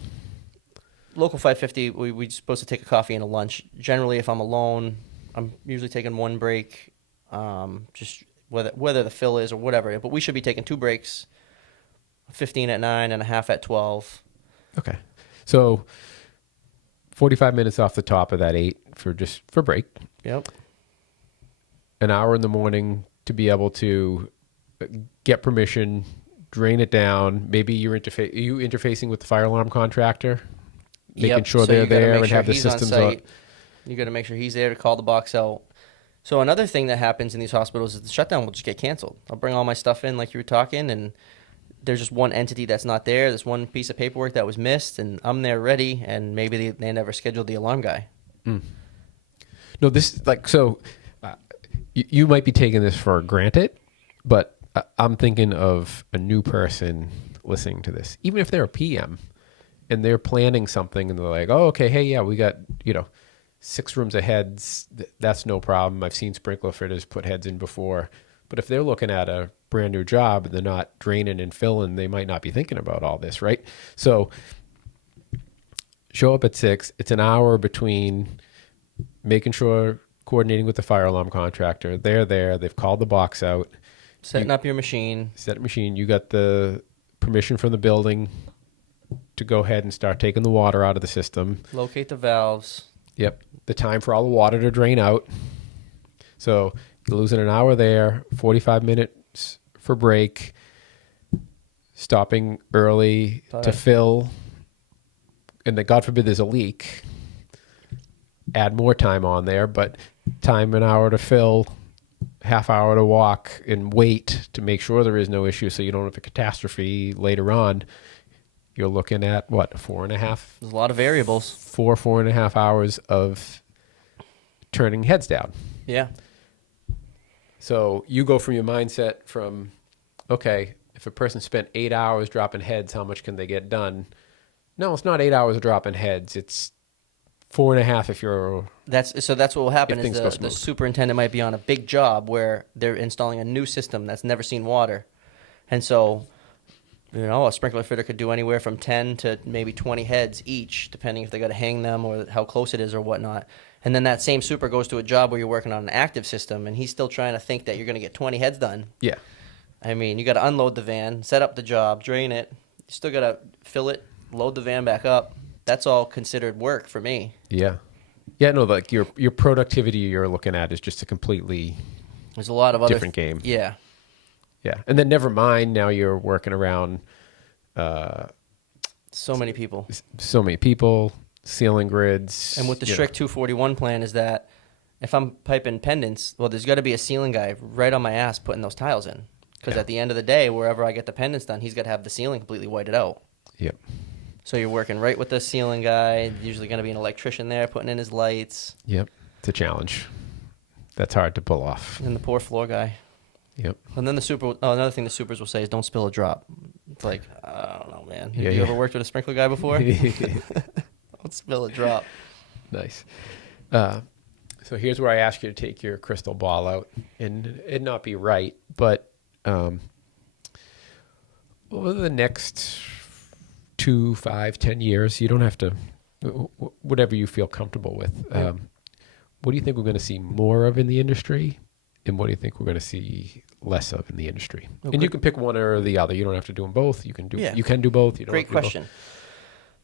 Local 550, we're supposed to take a coffee and a lunch. Generally, if I'm alone, I'm usually taking 1 break, just whether the fill is or whatever. But we should be taking 2 breaks, 15 at 9 and a half at 12. Okay, so 45 minutes off the top of that 8 for break. Yep. An hour in the morning to be able to get permission, drain it down. Maybe you're interfacing with the fire alarm contractor, making sure they're there and have the systems on. You got to make sure he's there to call the box out. So another thing that happens in these hospitals is the shutdown will just get canceled. I'll bring all my stuff in like you were talking, and there's just one entity that's not there. There's one piece of paperwork that was missed, and I'm there ready, and maybe they never scheduled the alarm guy. No, this so. You might be taking this for granted, but I'm thinking of a new person listening to this. Even if they're a PM and they're planning something and they're like, oh, okay, hey, yeah, we got, 6 rooms of heads. That's no problem. I've seen sprinkler fitters put heads in before. But if they're looking at a brand new job and they're not draining and filling, they might not be thinking about all this, right? So show up at 6. It's an hour between making sure, coordinating with the fire alarm contractor. They're there. They've called the box out. Setting up your machine. You got the permission from the building to go ahead and start taking the water out of the system. Locate the valves. Yep. The time for all the water to drain out. So you're losing an hour there, 45 minutes for break, stopping early to fill. And then God forbid there's a leak. Add more time on there, but time an hour to fill, half hour to walk and wait to make sure there is no issue so you don't have a catastrophe later on. You're looking at what, 4.5? There's a lot of variables. 4.5 hours of turning heads down. Yeah. So you go from your mindset from, okay, if a person spent 8 hours dropping heads, how much can they get done? No, it's not 8 hours of dropping heads. It's 4.5 if you're... That's what will happen is the superintendent might be on a big job where they're installing a new system that's never seen water. And so You know, a sprinkler fitter could do anywhere from 10 to maybe 20 heads each, depending if they got to hang them or how close it is or whatnot. And then that same super goes to a job where you're working on an active system, and he's still trying to think that you're going to get 20 heads done. Yeah. I mean, you got to unload the van, set up the job, drain it. You still got to fill it, load the van back up. That's all considered work for me. Yeah. Yeah, no, like your productivity you're looking at is just a completely There's a lot of other different game. Yeah. Yeah. And then never mind, now you're working around So many people. so many people, ceiling grids. And with the strict 241 plan is that if I'm piping pendants, well, there's got to be a ceiling guy right on my ass putting those tiles in. Because at the end of the day, wherever I get the pendants done, he's got to have the ceiling completely whited out. Yep. So you're working right with the ceiling guy. Usually going to be an electrician there putting in his lights. Yep. It's a challenge. That's hard to pull off. And the poor floor guy. Yep. And then another thing the supers will say is don't spill a drop. It's like, I don't know, man. Have you ever worked with a sprinkler guy before? Don't spill a drop. Nice. So here's where I ask you to take your crystal ball out and it not be right, but over the next 2, 5, 10 years, you don't have to, whatever you feel comfortable with. What do you think we're going to see more of in the industry? And what do you think we're going to see less of in the industry? Oh, and you can pick one or the other. You don't have to do them both. You can do Yeah. you can do both. You don't Great have to do question.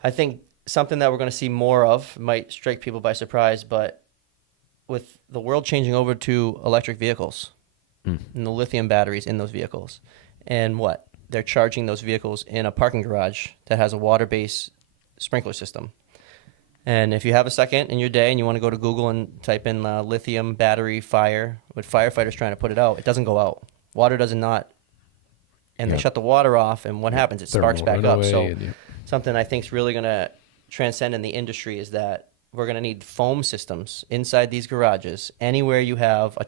I think something that we're going to see more of might strike people by surprise, but with the world changing over to electric vehicles and the lithium batteries in those vehicles, and what? They're charging those vehicles in a parking garage that has a water-based sprinkler system. And if you have a second in your day and you want to go to Google and type in lithium battery fire, with firefighters trying to put it out, it doesn't go out. Water does not. And they shut the water off, and what happens? It sparks back up. So something I think is really going to transcend in the industry is that we're going to need foam systems inside these garages. Anywhere you have a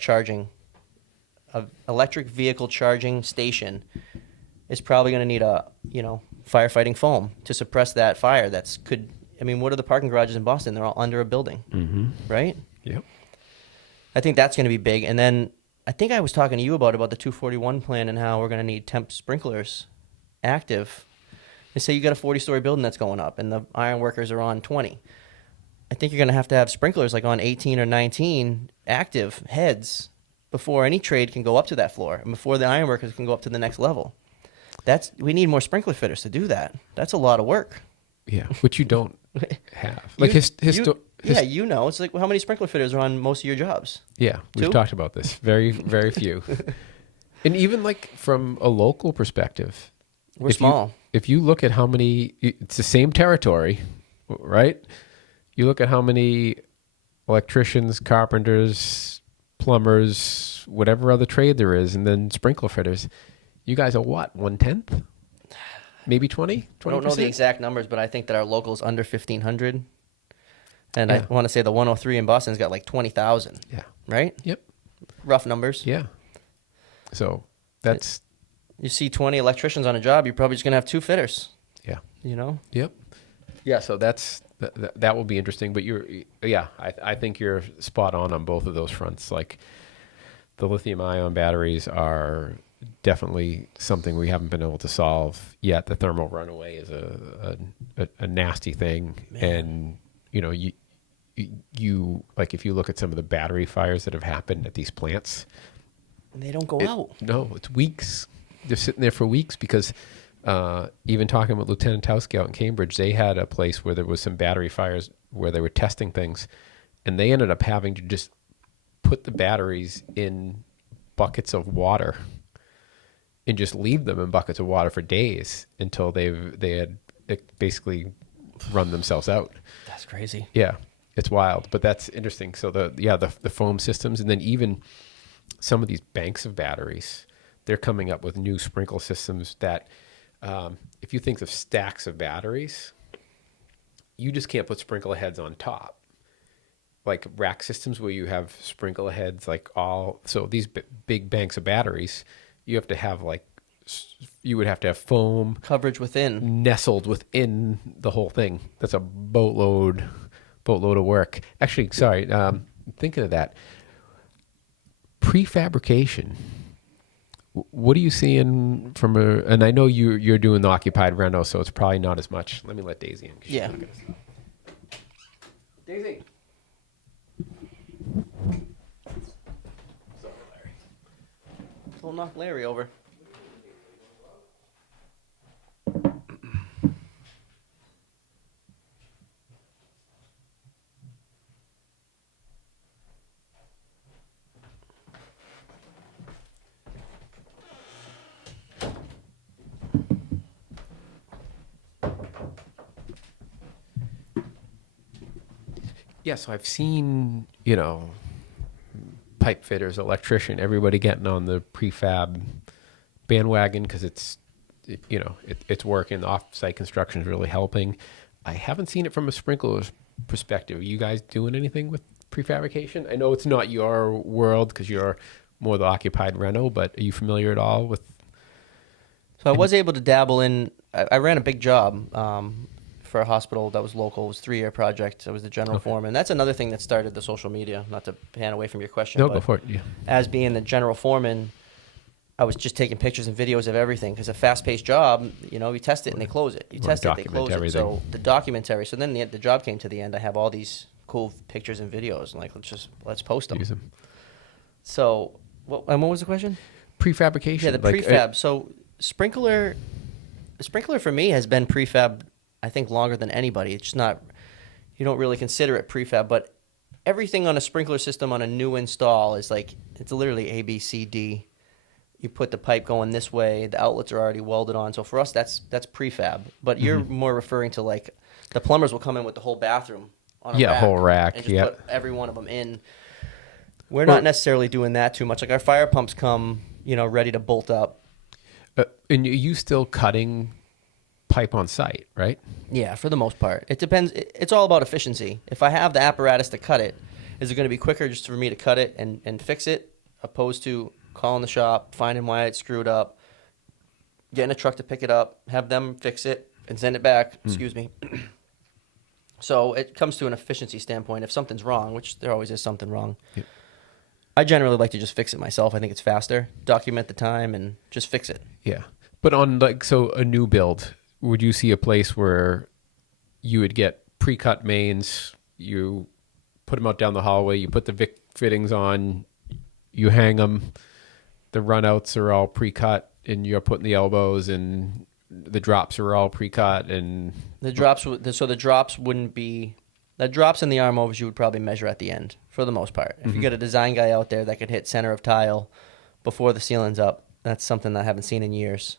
electric vehicle charging station is probably going to need a, firefighting foam to suppress that fire. What are the parking garages in Boston? They're all under a building, right? Yep. I think that's going to be big. And then I think I was talking to you about the 241 plan and how we're going to need temp sprinklers active. They say you got a 40-story building that's going up and the iron workers are on 20. I think you're going to have sprinklers like on 18 or 19 active heads before any trade can go up to that floor and before the iron workers can go up to the next level. We need more sprinkler fitters to do that. That's a lot of work. Yeah, which you don't have. Like it's like how many sprinkler fitters are on most of your jobs? Yeah, we've 2? talked about this. Very, very few. And even like from a local perspective, We're small. If you look at how many, it's the same territory, right? You look at how many electricians, carpenters, plumbers, whatever other trade there is, and then sprinkler fitters. You guys are what, 1/10? Maybe 20? I don't know the exact numbers, but I think that our local is under 1,500. And I want to say the 103 in Boston's got like 20,000. Yeah. Right? Yep. Rough numbers. Yeah. So that's... You see 20 electricians on a job, you're probably just going to have 2 fitters. Yeah. Yep. Yeah, so that will be interesting. But I think you're spot on both of those fronts. Like the lithium ion batteries are definitely something we haven't been able to solve yet. The thermal runaway is a nasty thing. Man. And, you like if you look at some of the battery fires that have happened at these plants. And they don't go out. No, it's weeks. They're sitting there for weeks because even talking with Lieutenant Towski out in Cambridge, they had a place where there was some battery fires where they were testing things, and they ended up having to just put the batteries in buckets of water and just leave them in buckets of water for days until they had basically run themselves out. That's crazy. Yeah, it's wild, but that's interesting. So the foam systems, and then even some of these banks of batteries, they're coming up with new sprinkle systems that, if you think of stacks of batteries, you just can't put sprinkler heads on top. Like rack systems where you have sprinkler heads, so these big banks of batteries, you have to have you would have to have foam coverage within, nestled within the whole thing. That's a boatload of work. Actually, sorry, thinking of that, prefabrication What are you seeing from a? And I know you're doing the occupied reno, so it's probably not as much. Let me let Daisy in. 'Cause she's Yeah. not gonna stop. Daisy. Sorry, Larry. Don't knock Larry over. Yeah, so I've seen, pipe fitters, electrician, everybody getting on the prefab bandwagon because it's working. The off-site construction is really helping. I haven't seen it from a sprinkler's perspective. Are you guys doing anything with prefabrication? I know it's not your world because you're more the occupied reno, but are you familiar at all with? So I was able to dabble in. I ran a big job for a hospital that was local. It was a 3-year project. I was the general foreman. That's another thing that started the social media. Not to pan away from your question. No, but go for it. Yeah. as being the general foreman, I was just taking pictures and videos of everything because a fast-paced job, you test it and they close it. You Well, test it, they document close everything. it. So the documentary. So then the job came to the end. I have all these cool pictures and videos. And let's post them. Use them. So what was the question? Prefabrication. Yeah, the prefab. So sprinkler for me has been prefab, I think, longer than anybody. It's just not, you don't really consider it prefab, but everything on a sprinkler system on a new install is it's literally A, B, C, D. You put the pipe going this way, the outlets are already welded on. So for us, that's prefab. But you're more referring to the plumbers will come in with the whole bathroom on a rack. Whole rack. And just Yeah. put every one of them in. We're not necessarily doing that too much. Like our fire pumps come, ready to bolt up. And you still cutting pipe on site, right? Yeah, for the most part. It depends. It's all about efficiency. If I have the apparatus to cut it, is it going to be quicker just for me to cut it and fix it, opposed to calling the shop, finding why it's screwed up, getting a truck to pick it up, have them fix it, and send it back. Excuse me. So it comes to an efficiency standpoint. If something's wrong, which there always is something wrong, Yeah. I generally like to just fix it myself. I think it's faster. Document the time and just fix it. Yeah. But on a new build, would you see a place where you would get pre-cut mains, you put them out down the hallway, you put the Vic fittings on, you hang them, the runouts are all pre-cut, and you're putting the elbows, and the drops are all pre-cut, and The drops wouldn't be the drops and the arm overs you would probably measure at the end for the most part. If you get a design guy out there that could hit center of tile before the ceiling's up, that's something that I haven't seen in years.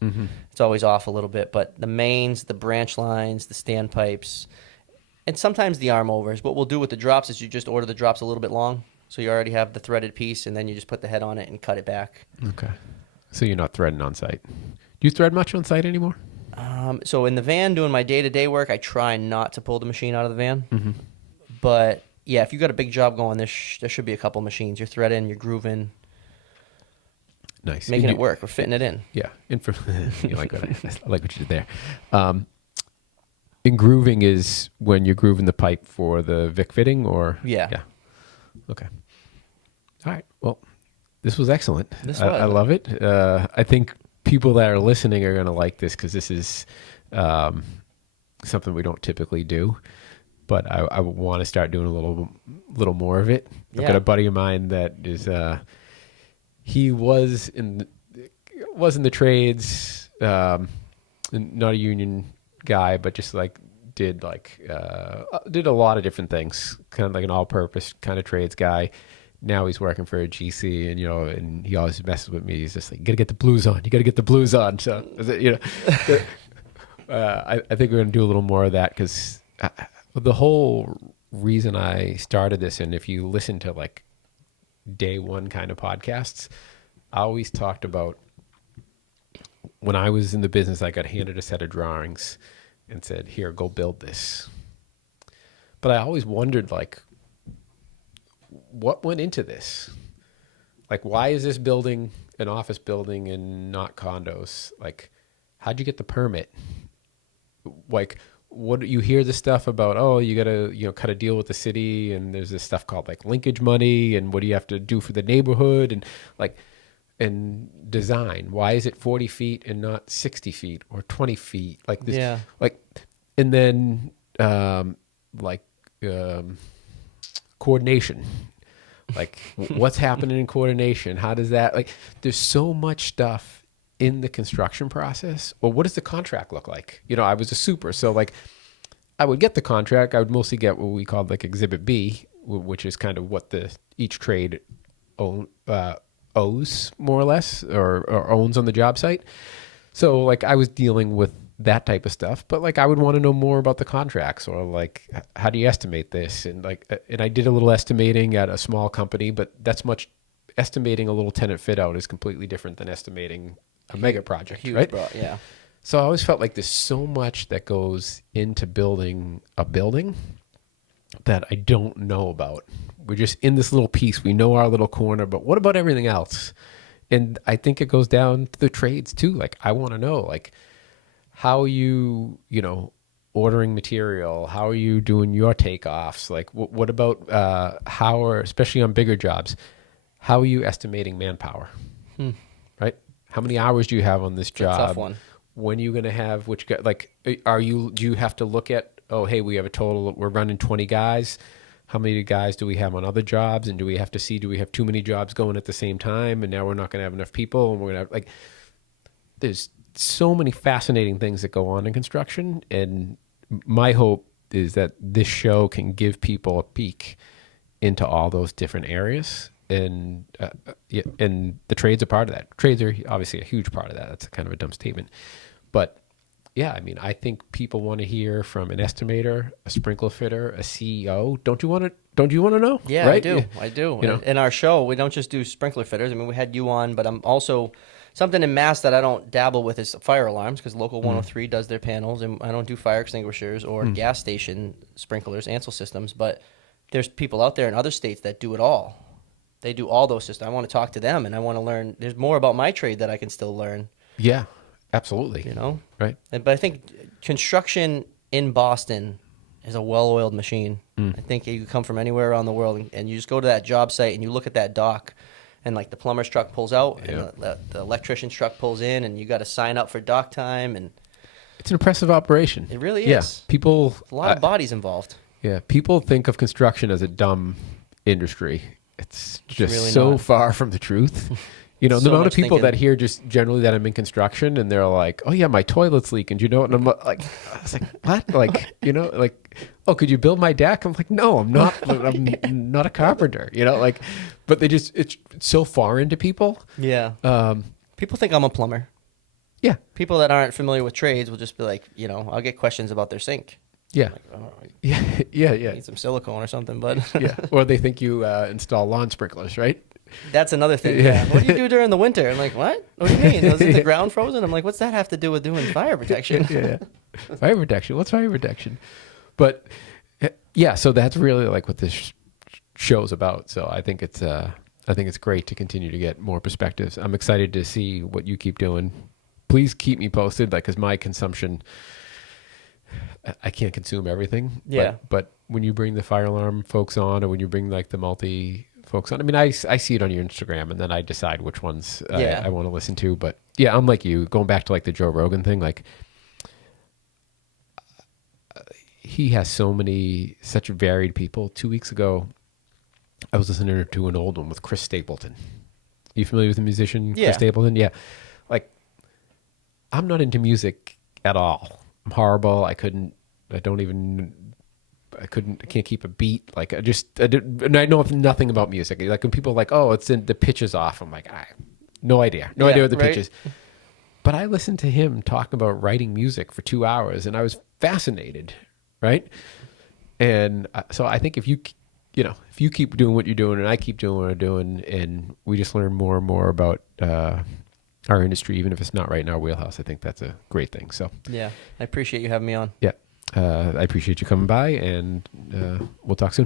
It's always off a little bit, but the mains, the branch lines, the standpipes, and sometimes the arm overs. What we'll do with the drops is you just order the drops a little bit long, so you already have the threaded piece, and then you just put the head on it and cut it back. okay. So you're not threading on site. Do you thread much on site anymore? So in the van, doing my day-to-day work, I try not to pull the machine out of the van. But yeah, if you got a big job going, there should be a couple machines. You're threading, you're grooving, Nice. making And it work, or fitting it in. Yeah. You like what I like what you did there. And grooving is when you're grooving the pipe for the Vic fitting, or Yeah. Yeah. Okay. All right. Well, this was excellent. This I was. love it. I think people that are listening are going to like this because this is something we don't typically do. But I want to start doing a little more of it. I've got Yeah. a buddy of mine that is he was in the trades, not a union guy, but just did a lot of different things, kind of like an all-purpose kind of trades guy. Now he's working for a GC, and he always messes with me. He's just like, "You gotta get the blues on. You gotta get the blues on." So I think we're gonna do a little more of that because the whole reason I started this, and if you listen to day one kind of podcasts, I always talked about when I was in the business, I got handed a set of drawings and said, "Here, go build this." But I always wondered, what went into this? Why is this building an office building and not condos? How'd you get the permit? What you hear the stuff about, oh, you gotta cut a deal with the city, and there's this stuff called linkage money, and what do you have to do for the neighborhood, and and design. Why is it 40 feet and not 60 feet or 20 feet? Like this, Yeah. like, and then, like, coordination, like what's happening in coordination? How does that, like, there's so much stuff in the construction process. Well, what does the contract look like? You know, I was a super, so like I would get the contract. I would mostly get what we called like Exhibit B, which is kind of what each trade owes more or less, or owns on the job site. So like I was dealing with that type of stuff, but like I would want to know more about the contracts, or like how do you estimate this? And like, and I did a little estimating at a small company, but estimating a little tenant fit out is completely different than estimating a mega project, Huge, right? bro. Yeah. So I always felt like there's so much that goes into building a building that I don't know about. We're just in this little piece. We know our little corner, but what about everything else? And I think it goes down to the trades too. Like I want to know, like, how are you, ordering material? How are you doing your takeoffs? Like what about especially on bigger jobs, how are you estimating manpower? Right? How many hours do you have on this job? It's a tough one. When are you going to have which guy? Like, do you have to look at, oh, hey, we have a total, we're running 20 guys. How many guys do we have on other jobs? And do we have to see, do we have too many jobs going at the same time? And now we're not going to have enough people. And we're going to have, like, there's so many fascinating things that go on in construction. And my hope is that this show can give people a peek into all those different areas. And and the trades are part of that. Trades are obviously a huge part of that. That's kind of a dumb statement, but yeah, I mean, I think people want to hear from an estimator, a sprinkler fitter, a CEO. Don't you want to know? Yeah, right? I do. Yeah. I do. You know? In our show, we don't just do sprinkler fitters. I mean, we had you on, but I'm also something in Mass that I don't dabble with is fire alarms, because Local 103 does their panels, and I don't do fire extinguishers or gas station sprinklers, Ansel systems. But there's people out there in other states that do it all. They do all those systems. I want to talk to them, and I want to learn. There's more about my trade that I can still learn. Yeah, absolutely. Right? But I think construction in Boston is a well-oiled machine. I think you come from anywhere around the world, and you just go to that job site and you look at that dock, and like the plumber's truck pulls out, and the electrician's truck pulls in, and you got to sign up for dock time, and It's an impressive operation. it really Yeah, is. people. A lot of bodies involved. Yeah, people think of construction as a dumb industry. It's just really so not. far from the truth. The So amount of much people thinking. that hear just generally that I'm in construction and they're like, "Oh yeah, my toilet's leaking." Do you know? And I'm like, I was like, "What?" Like, like, "Oh, could you build my deck?" I'm like, "No, I'm not. I'm not a carpenter." Like, but it's so foreign to people. Yeah. People think I'm a plumber. Yeah, People that aren't familiar with trades will just be like, I'll get questions about their sink. yeah, Like, oh, I yeah. need some silicone or something, but Yeah. Or they think you install lawn sprinklers, right? that's another thing. Yeah. What do you do during the winter? I'm like, what? What do you mean? Isn't the ground frozen? I'm like, what's that have to do with doing fire protection? Yeah. Fire protection. What's fire protection? But yeah, so that's really like what this show's about. So I think it's great to continue to get more perspectives. I'm excited to see what you keep doing. Please keep me posted, like, because my consumption, I can't consume everything. Yeah. But when you bring the fire alarm folks on, or when you bring like the multi folks on, I mean, I see it on your Instagram, and then I decide which ones I want to listen to. But yeah, I'm like you, going back to like the Joe Rogan thing, like he has such varied people. 2 weeks ago, I was listening to an old one with Chris Stapleton. You familiar with the musician Yeah. Chris Stapleton? Yeah. Like, I'm not into music at all. I'm horrible. I can't keep a beat. Like, and I know nothing about music. Like, when people are like, "Oh, the pitch is off," I'm like, no idea what the right. pitch is. But I listened to him talk about writing music for 2 hours, and I was fascinated, right? And so I think if you keep doing what you're doing, and I keep doing what I'm doing, and we just learn more and more about our industry, even if it's not right in our wheelhouse, I think that's a great thing. So Yeah. I appreciate you having me on. yeah, I appreciate you coming by, and we'll talk soon.